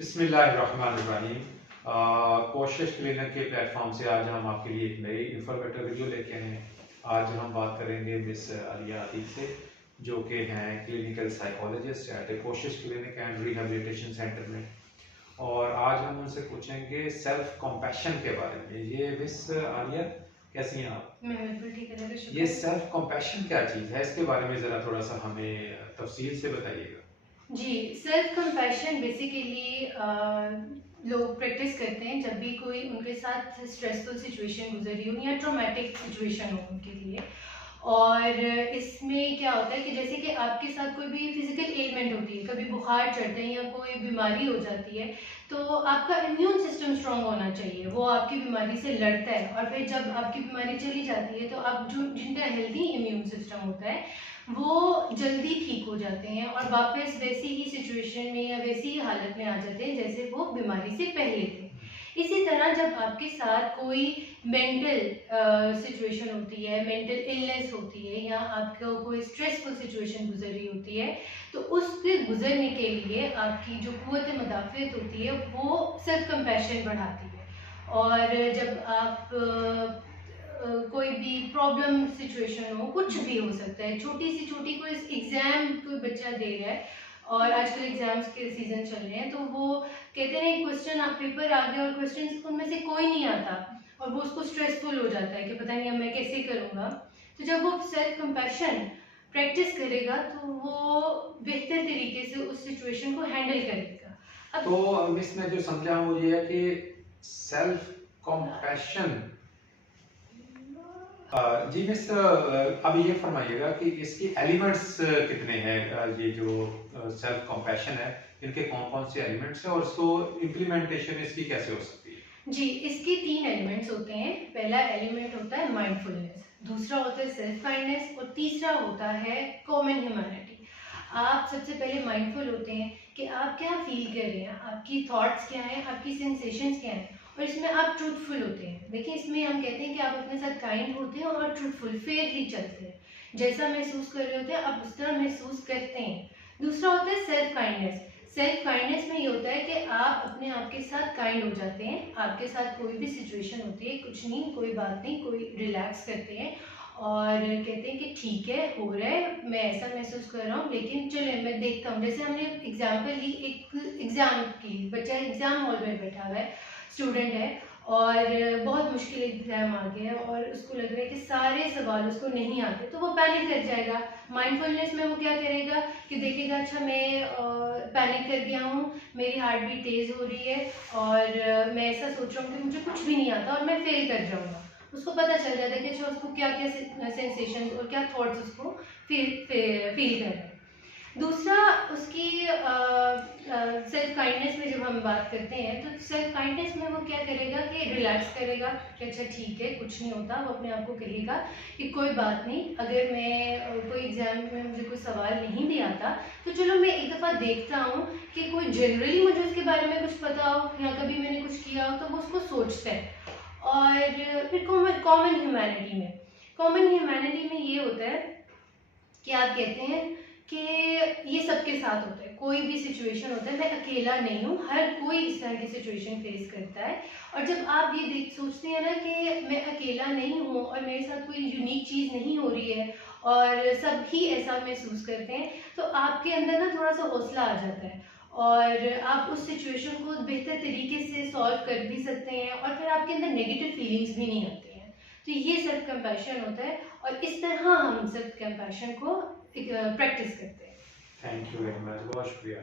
बिस्मिल्लाहिर्रहमानिर्रहीम। कोशिश क्लिनिक के प्लेटफॉर्म से आज हम आपके लिए एक नई इंफॉर्मेटिव वीडियो लेके आए हैं। आज हम बात करेंगे मिस आलिया अतीक से, जो कि हैं क्लिनिकल साइकोलॉजिस्ट एट कोशिश क्लिनिक एंड रिहेबिलिटेशन सेंटर में। और आज हम उनसे पूछेंगे सेल्फ कंपैशन के बारे में। ये मिस आलिया, कैसी हैं आप? मैं बिल्कुल ठीक है, ये सेल्फ कंपैशन क्या चीज़ है, इसके बारे में ज़रा थोड़ा सा हमें तफसील से बताइएगा। जी, सेल्फ कंपैशन बेसिकली लोग प्रैक्टिस करते हैं जब भी कोई उनके साथ स्ट्रेसफुल सिचुएशन गुजरी हो या ट्रॉमेटिक सिचुएशन हो उनके लिए। और इसमें क्या होता है कि जैसे कि आपके साथ कोई भी फिजिकल एलिमेंट होती है, कभी बुखार चढ़ते हैं या कोई बीमारी हो जाती है, तो आपका इम्यून सिस्टम स्ट्रांग होना चाहिए, वो आपकी बीमारी से लड़ता है। और फिर जब आपकी बीमारी चली जाती है तो आप जो जिनका हेल्दी इम्यून सिस्टम होता है वो जल्दी ठीक हो जाते हैं और वापस वैसी ही सिचुएशन में या वैसी ही हालत में आ जाते हैं जैसे वो बीमारी से पहले थे। इसी तरह जब आपके साथ कोई मेंटल सिचुएशन होती है, मेंटल इलनेस होती है या आपको कोई स्ट्रेसफुल सिचुएशन गुजर रही होती है, तो उससे गुजरने के लिए आपकी जो कुव्वत मुदाफ़ियत होती है वो सेल्फ कंपैशन बढ़ाती है। और जब आप कोई भी प्रॉब्लम सिचुएशन हो, कुछ भी हो सकता है, छोटी सी छोटी कोई एग्ज़ाम कोई बच्चा दे रहा है और आजकल एग्ज़ाम्स के सीज़न चल रहे हैं, तो वो कहते हैं एक क्वेश्चन आप पेपर आ गया और क्वेश्चन उनमें से कोई नहीं आता और वो उसको स्ट्रेसफुल हो जाता है कि पता नहीं अब मैं कैसे करूँगा। तो जब वो सेल्फ कंपैशन प्रैक्टिस करेगा तो वो बेहतर तरीके से उस सिचुएशन को हैंडल करेगा। अब तो इसमें जो समझा वो ये है कि सेल्फ कंपैशन। जी मिस, अब ये फरमाइएगा कि इसकी एलिमेंट्स कितने हैं। ये जो सेल्फ कंपैशन है, इनके कौन कौन से एलिमेंट्स हैं और इसको इम्प्लीमेंटेशन इसकी कैसे हो सकती है? जी, इसके 3 एलिमेंट्स होते हैं। पहला एलिमेंट होता है माइंडफुलनेस, दूसरा होता है सेल्फ काइंडनेस और तीसरा होता है कॉमन ह्यूमैनिटी। आप सबसे पहले माइंडफुल होते हैं कि आप क्या फ़ील कर रहे हैं, आपकी थॉट्स क्या हैं, आपकी सेंसेशंस क्या हैं, और इसमें आप ट्रूथफुल होते हैं। देखिए, इसमें हम कहते हैं कि आप अपने साथ काइंड होते हैं और ट्रूथफुल, फेयरली चलते हैं। जैसा महसूस कर रहे होते हैं, आप उस तरह महसूस करते हैं। दूसरा होता है सेल्फ काइंडनेस। सेल्फ काइंडनेस में ये होता है कि आप अपने आप के साथ काइंड हो जाते हैं। आपके साथ कोई भी सिचुएशन होती है, कुछ नहीं, कोई बात नहीं, कोई रिलैक्स करते हैं और कहते हैं कि ठीक है, हो रहा है, मैं ऐसा महसूस कर रहा हूँ, लेकिन चलिए मैं देखता हूँ। जैसे हमने एग्जाम्पल ली एक एग्ज़ाम की, बच्चा एग्ज़ाम हॉल में बैठा हुआ है, स्टूडेंट है और बहुत मुश्किल एग्ज़ाम आ गया है और उसको लग रहा है कि सारे सवाल उसको नहीं आते, तो वो पैनिक कर जाएगा। माइंडफुलनेस में वो क्या करेगा कि देखेगा, अच्छा मैं पैनिक कर गया हूँ, मेरी हार्ट बीट तेज़ हो रही है और मैं ऐसा सोच रहा हूँ कि मुझे कुछ भी नहीं आता और मैं फेल कर जाऊँगा। उसको पता चल जाता है कि अच्छा उसको क्या क्या सेंसेशन और क्या थॉट्स उसको फील कर रहे हैं। दूसरा उसकी सेल्फ काइंडनेस में जब हम बात करते हैं तो सेल्फ काइंडनेस में वो क्या करेगा कि रिलैक्स करेगा कि अच्छा ठीक है, कुछ नहीं होता। वो अपने आप को कहेगा कि कोई बात नहीं, अगर मैं कोई एग्ज़ाम में मुझे कोई सवाल नहीं भी आता तो चलो मैं एक दफ़ा देखता हूँ कि कोई जनरली मुझे उसके बारे में कुछ पता हो या कभी मैंने कुछ किया हो, तो वो उसको सोचता है। और फिर कॉमन ह्यूमैनिटी में ये होता है कि आप कहते हैं कि ये सबके साथ होता है, कोई भी सिचुएशन होता है, मैं अकेला नहीं हूँ, हर कोई इस तरह की सिचुएशन फेस करता है। और जब आप ये देख सोचते हैं ना कि मैं अकेला नहीं हूँ और मेरे साथ कोई यूनिक चीज़ नहीं हो रही है और सब ही ऐसा महसूस करते हैं, तो आपके अंदर ना थोड़ा सा हौसला आ जाता है और आप उस सिचुएशन को बेहतर तरीके से सॉल्व कर भी सकते हैं और फिर आपके अंदर नेगेटिव फीलिंग्स भी नहीं आती हैं। तो ये सेल्फ कंपैशन होता है और इस तरह हम सेल्फ कंपैशन को प्रैक्टिस करते हैं। थैंक यू वेरी मच, बहुत शुक्रिया।